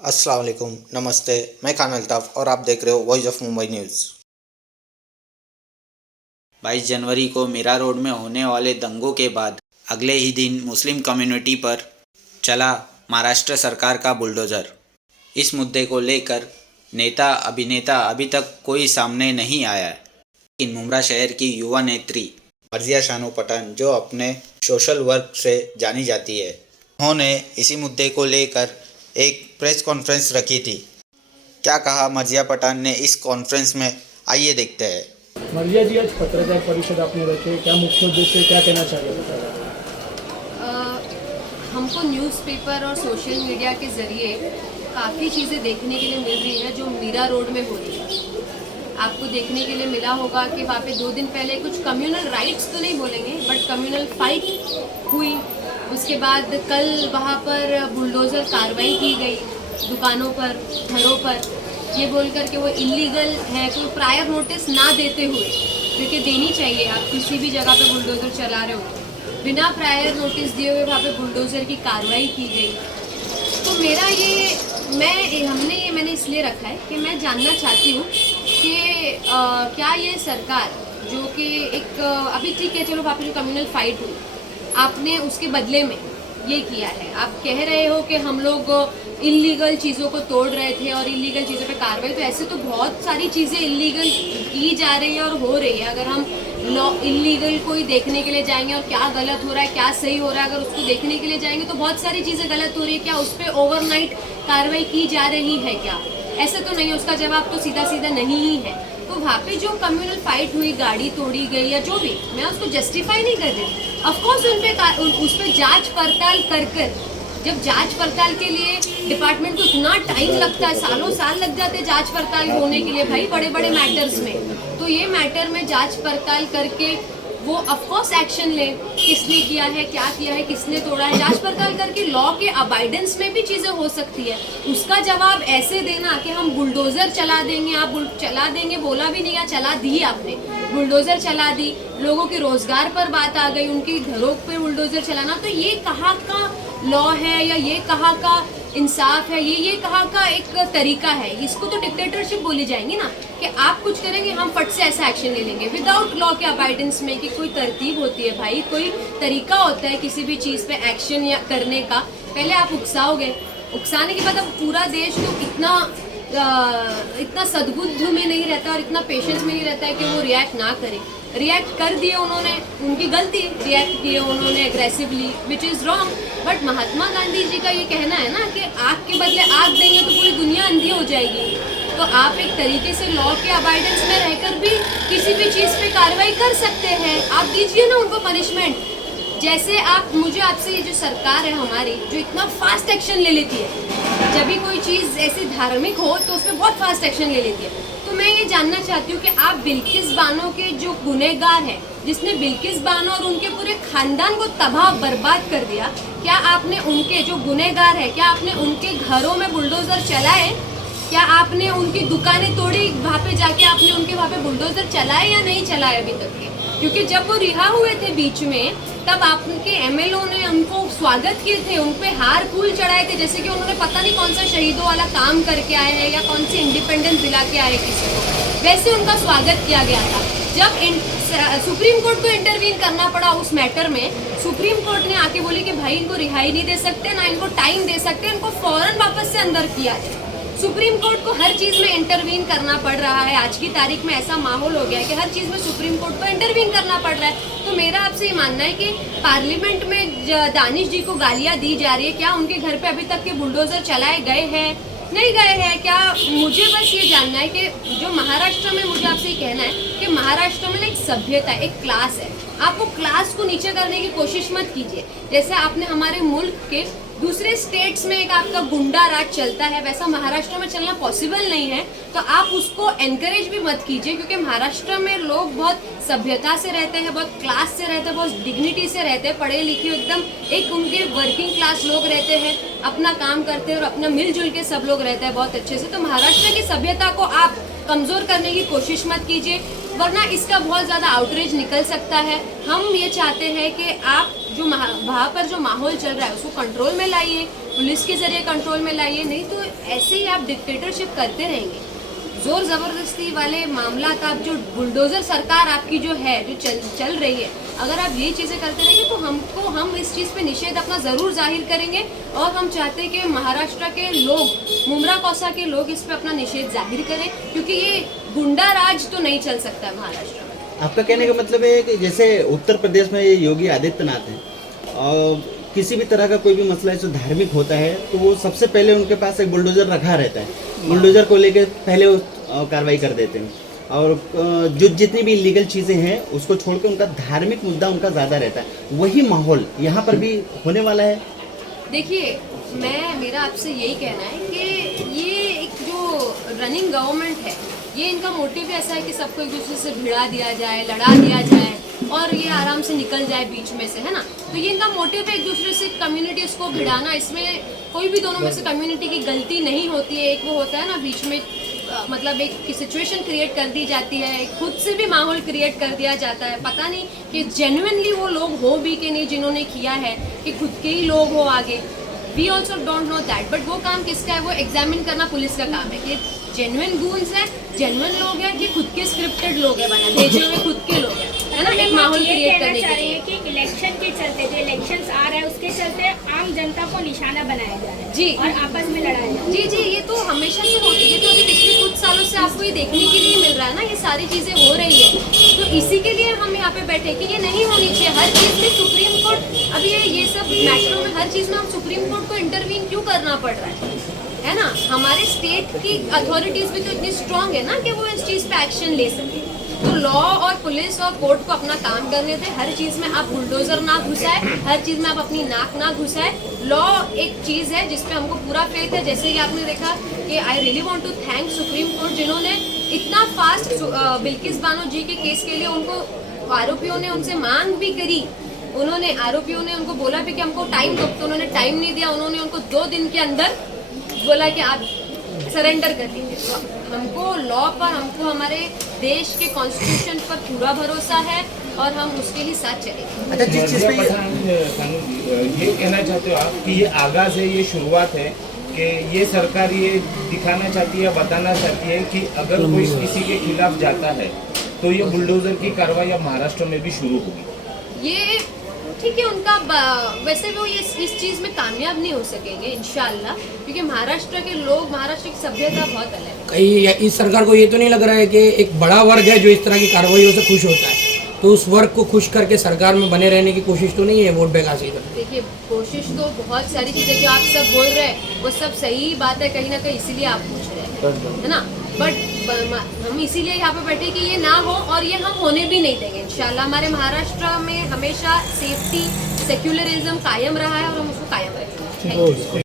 अस्सलाम वालेकुम, नमस्ते। मैं खान अल्ताफ़ और आप देख रहे हो वॉइस ऑफ मुंबई न्यूज़। 22 जनवरी को मीरा रोड में होने वाले दंगों के बाद अगले ही दिन मुस्लिम कम्युनिटी पर चला महाराष्ट्र सरकार का बुलडोज़र। इस मुद्दे को लेकर नेता अभिनेता अभी तक कोई सामने नहीं आया है, लेकिन मुंब्रा शहर की युवा नेत्री मर्जिया शानू पठान, जो अपने सोशल वर्क से जानी जाती है, उन्होंने इसी मुद्दे को लेकर एक प्रेस कॉन्फ्रेंस रखी थी। क्या कहा मर्जिया पठान ने इस कॉन्फ्रेंस में, आइए देखते हैं। मर्जिया जी, आज पत्रकार परिषद आपने रखे, क्या मुख्य उद्देश्य, क्या कहना चाहिए? हमको न्यूज़पेपर और सोशल मीडिया के ज़रिए काफ़ी चीज़ें देखने के लिए मिल रही हैं जो मीरा रोड में हो रही है। आपको देखने के लिए मिला होगा कि वहाँ पे 2 दिन पहले कुछ कम्युनल राइट्स तो नहीं बोलेंगे बट कम्युनल फाइट हुई। उसके बाद कल वहाँ पर बुलडोज़र कार्रवाई की गई दुकानों पर, घरों पर, ये बोलकर कि वो इलीगल है। कोई प्रायर नोटिस ना देते हुए, क्योंकि देनी चाहिए, आप किसी भी जगह पे बुलडोज़र चला रहे हो, बिना प्रायर नोटिस दिए हुए वहाँ पे बुलडोज़र की कार्रवाई की गई। तो मेरा मैंने इसलिए रखा है कि मैं जानना चाहती हूँ कि क्या ये सरकार, जो कि एक अभी ठीक है, चलो वहाँ पे जो कम्युनल फाइट हुई, आपने उसके बदले में ये किया है। आप कह रहे हो कि हम लोग इलीगल चीज़ों को तोड़ रहे थे और इलीगल चीज़ों पे कार्रवाई, तो ऐसे तो बहुत सारी चीज़ें इलीगल की जा रही है और हो रही है। अगर हम लॉ इलीगल कोई देखने के लिए जाएंगे और क्या गलत हो रहा है, क्या सही हो रहा है, अगर उसको देखने के लिए जाएंगे तो बहुत सारी चीज़ें गलत हो रही है। क्या उस पर ओवरनाइट कार्रवाई की जा रही है? क्या ऐसे तो नहीं? उसका जवाब तो सीधा सीधा नहीं ही है। तो वहाँ पे जो कम्युनल फाइट हुई, गाड़ी तोड़ी गई या जो भी, मैं उसको जस्टिफाई नहीं कर रही। ऑफकोर्स उस पर जांच पड़ताल कर जब जांच पड़ताल के लिए डिपार्टमेंट को इतना टाइम लगता है, सालों साल लग जाते हैं जांच पड़ताल होने के लिए भाई, बड़े बड़े मैटर्स में। तो ये मैटर में जांच पड़ताल करके वो ऑफकोर्स एक्शन ले, किसने किया है, क्या किया है, किसने तोड़ा है, जांच पड़ताल करके लॉ के अबाइडेंस में भी चीज़ें हो सकती है। उसका जवाब ऐसे देना कि हम बुलडोज़र चला देंगे, आप चला देंगे बोला भी नहीं, या चला दी आपने, बुलडोज़र चला दी, लोगों के रोज़गार पर बात आ गई, उनके घरों पर बुलडोज़र चलाना, तो ये कहाँ का लॉ है या ये कहाँ का इंसाफ है? ये कहाँ का एक तरीका है? इसको तो डिक्टेटरशिप बोली जाएंगी ना, कि आप कुछ करेंगे हम फट से ऐसा एक्शन ले लेंगे विदाउट लॉ के अबाइडेंस में। कि कोई तरतीब होती है भाई, कोई तरीका होता है किसी भी चीज़ पे एक्शन या करने का। पहले आप उकसाओगे, उकसाने के बाद अब पूरा देश तो इतना सद्बुद्ध में नहीं रहता और इतना पेशेंस में नहीं रहता है कि वो रिएक्ट ना करे। रिएक्ट कर दिए उन्होंने, उनकी गलती, रिएक्ट किए उन्होंने aggressively, which is wrong. But Mahatma Gandhi ji का ये कहना है ना कि आग के बदले आग देंगे तो पूरी दुनिया अंधी हो जाएगी। तो आप एक तरीके से लॉ के अबाइडेंस में रहकर भी किसी भी चीज़ पे कार्रवाई कर सकते हैं। आप दीजिए ना उनको पनिशमेंट। जैसे मुझे आपसे, ये जो सरकार है हमारी, जो इतना फास्ट एक्शन ले लेती है, जब भी कोई चीज़ ऐसी धार्मिक हो तो उसमें बहुत फास्ट एक्शन ले लेती है। तो मैं ये जानना चाहती हूँ कि आप बिल्किस बानो के जो गुनहगार हैं, जिसने बिल्किस बानो और उनके पूरे खानदान को तबाह बर्बाद कर दिया, क्या आपने उनके जो गुनहगार है, क्या आपने उनके घरों में बुलडोज़र चलाए? क्या आपने उनकी दुकानें तोड़ी? वहाँ पे जाके आपने उनके वहाँ पे बुलडोज़र चलाए या नहीं चलाए अभी तक के? क्योंकि जब वो रिहा हुए थे बीच में, तब आपके एमएलओ ने उनको स्वागत किए थे, उन पे हार फूल चढ़ाए थे, जैसे कि उन्होंने पता नहीं कौन सा शहीदों वाला काम करके आए हैं या कौन सी इंडिपेंडेंस दिला के आए किसी को, वैसे उनका स्वागत किया गया था। जब सुप्रीम कोर्ट को इंटरवीन करना पड़ा उस मैटर में, सुप्रीम कोर्ट ने आके बोली कि भाई इनको रिहाई नहीं दे सकते, ना इनको टाइम दे सकते, इनको फौरन वापस से अंदर किया जाए। सुप्रीम कोर्ट को हर चीज़ में इंटरवीन करना पड़ रहा है। आज की तारीख में ऐसा माहौल हो गया है कि हर चीज़ में सुप्रीम कोर्ट को इंटरवीन करना पड़ रहा है। तो मेरा आपसे ये मानना है कि पार्लियामेंट में दानिश जी को गालियाँ दी जा रही है, क्या उनके घर पे अभी तक के बुलडोज़र चलाए गए हैं, नहीं गए हैं? क्या, मुझे बस ये जानना है कि जो महाराष्ट्र में, मुझे आपसे ये कहना है कि महाराष्ट्र में ना एक सभ्यता, एक क्लास है, आप वो क्लास को नीचे करने की कोशिश मत कीजिए। जैसे आपने हमारे मुल्क के दूसरे स्टेट्स में एक आपका गुंडा राज चलता है, वैसा महाराष्ट्र में चलना पॉसिबल नहीं है। तो आप उसको एनकरेज भी मत कीजिए, क्योंकि महाराष्ट्र में लोग बहुत सभ्यता से रहते हैं, बहुत क्लास से रहते हैं, बहुत डिग्निटी से रहते हैं, पढ़े लिखे एकदम एक उनके वर्किंग क्लास लोग रहते हैं, अपना काम करते हैं और अपना मिलजुल के सब लोग रहते हैं बहुत अच्छे से। तो महाराष्ट्र की सभ्यता को आप कमज़ोर करने की कोशिश मत कीजिए, वरना इसका बहुत ज़्यादा आउटरीच निकल सकता है। हम ये चाहते हैं कि आप जो वहाँ पर जो माहौल चल रहा है उसको कंट्रोल में लाइए, पुलिस के जरिए कंट्रोल में लाइए, नहीं तो ऐसे ही आप डिक्टेटरशिप करते रहेंगे। जोर ज़बरदस्ती वाले मामला का आप जो बुलडोज़र सरकार आपकी जो है जो चल रही है, अगर आप ये चीज़ें करते रहेंगे तो हम इस चीज़ पे निषेध अपना ज़रूर जाहिर करेंगे। और हम चाहते हैं कि महाराष्ट्र के लोग, मुमरा कौसा के लोग इस पे अपना निषेध जाहिर करें, क्योंकि ये गुंडा राज तो नहीं चल सकता है महाराष्ट्र में। आपका कहने का मतलब है कि जैसे उत्तर प्रदेश में ये योगी आदित्यनाथ हैं और किसी भी तरह का कोई भी मसला जो धार्मिक होता है तो वो सबसे पहले उनके पास एक बुलडोजर रखा रहता है, बुलडोजर को लेकर पहले वो कार्रवाई कर देते हैं, और जो जितनी भी इलीगल चीज़ें हैं उसको छोड़ के उनका धार्मिक मुद्दा उनका ज़्यादा रहता है। वही माहौल यहाँ पर भी होने वाला है। देखिए, मेरा आपसे यही कहना है कि ये एक जो रनिंग गवर्नमेंट है, ये इनका मोटिव ऐसा है कि सबको एक दूसरे से भिड़ा दिया जाए, लड़ा दिया जाए और ये आराम से निकल जाए बीच में से, है ना। तो ये इनका मोटिव है एक दूसरे से कम्युनिटीज़ को भिड़ाना। इसमें कोई भी दोनों में से कम्युनिटी की गलती नहीं होती है। एक वो होता है ना बीच में मतलब एक सिचुएशन क्रिएट कर दी जाती है, खुद से भी माहौल क्रिएट कर दिया जाता है। पता नहीं कि जेन्युइनली वो लोग हो भी कि नहीं जिन्होंने किया है, कि खुद के ही लोग हो आगे। We also don't know that, but वो काम किसका है, वो एग्जामिन करना पुलिस का काम है कि जेन्युइन गूंस है, जेन्युइन लोग हैं कि खुद के स्क्रिप्टेड लोग हैं, बना भेजे हुए खुद के लोग हैं, है ना। एक माहौल क्रिएट करने के लिए कि इलेक्शन के चलते, जो इलेक्शंस आ रहा है उसके चलते आम जनता को निशाना बनाया जा रहा है जी और आपस में लड़ाया जा रहा है। जी, ये तो हमेशा से होती है। ये तो अभी पिछले कुछ सालों से आपको ये देखने के लिए मिल रहा है ना, ये सारी चीजें हो रही है। तो इसी के लिए हम यहाँ पे बैठे कि ये नहीं होनी चाहिए। हर चीज में सुप्रीम कोर्ट, अब ये सब मैटरों में हर चीज में हम सुप्रीम कोर्ट को इंटरवीन क्यों करना पड़ रहा है ना। हमारे स्टेट की अथॉरिटीज भी तो इतनी स्ट्रांग है ना कि वो इस चीज पे एक्शन ले सके। तो लॉ और पुलिस और कोर्ट को अपना काम करने थे। हर चीज में आप बुलडोजर ना घुसाए, हर चीज में आप अपनी नाक ना घुसाए। लॉ एक चीज है जिसपे हमको पूरा फेथ है। जैसे कि आपने देखा कि I really want to thank Supreme Court, जिन्होंने इतना फास्ट बिल्किस बानो जी के केस के लिए उनको आरोपियों ने उनसे मांग भी करी, आरोपियों ने उनको बोला भी कि हमको टाइम दो, तो उन्होंने टाइम नहीं दिया। उन्होंने उनको 2 दिन के अंदर बोला कि आप सरेंडर कर दीजिए। तो हमको लॉ पर, हमको हमारे देश के कॉन्स्टिट्यूशन पर पूरा भरोसा है और हम उसके ही साथ चलेंगे। अच्छा, जिस चीज़ पे ये कहना चाहते हो आप कि ये आगाज है, ये शुरुआत है कि ये सरकार ये दिखाना चाहती है, बताना चाहती है कि अगर कोई किसी के खिलाफ जाता है तो ये बुलडोजर की कार्रवाई अब महाराष्ट्र में भी शुरू होगी। ये ठीक है उनका, वैसे वो ये इस चीज़ में कामयाब नहीं हो सकेंगे इंशाल्लाह, क्योंकि महाराष्ट्र के लोग, महाराष्ट्र की सभ्यता बहुत अलग है। कहीं इस सरकार को ये तो नहीं लग रहा है कि एक बड़ा वर्ग है जो इस तरह की कार्रवाइयों से खुश होता है, तो उस वर्ग को खुश करके सरकार में बने रहने की कोशिश तो नहीं है वोट बैंक हासिल करने? देखिए, कोशिश तो बहुत सारी चीज़ें जो आप सब बोल रहे हैं वो सब सही बात है कहीं ना कहीं, इसीलिए आप पूछ रहे हैं, है ना। बट हम इसीलिए यहाँ पे बैठे कि ये ना हो और ये हम होने भी नहीं देंगे इंशाल्लाह। हमारे महाराष्ट्र में हमेशा सेफ्टी, सेक्युलरिज्म कायम रहा है और हम उसको कायम रखेंगे। Thank you.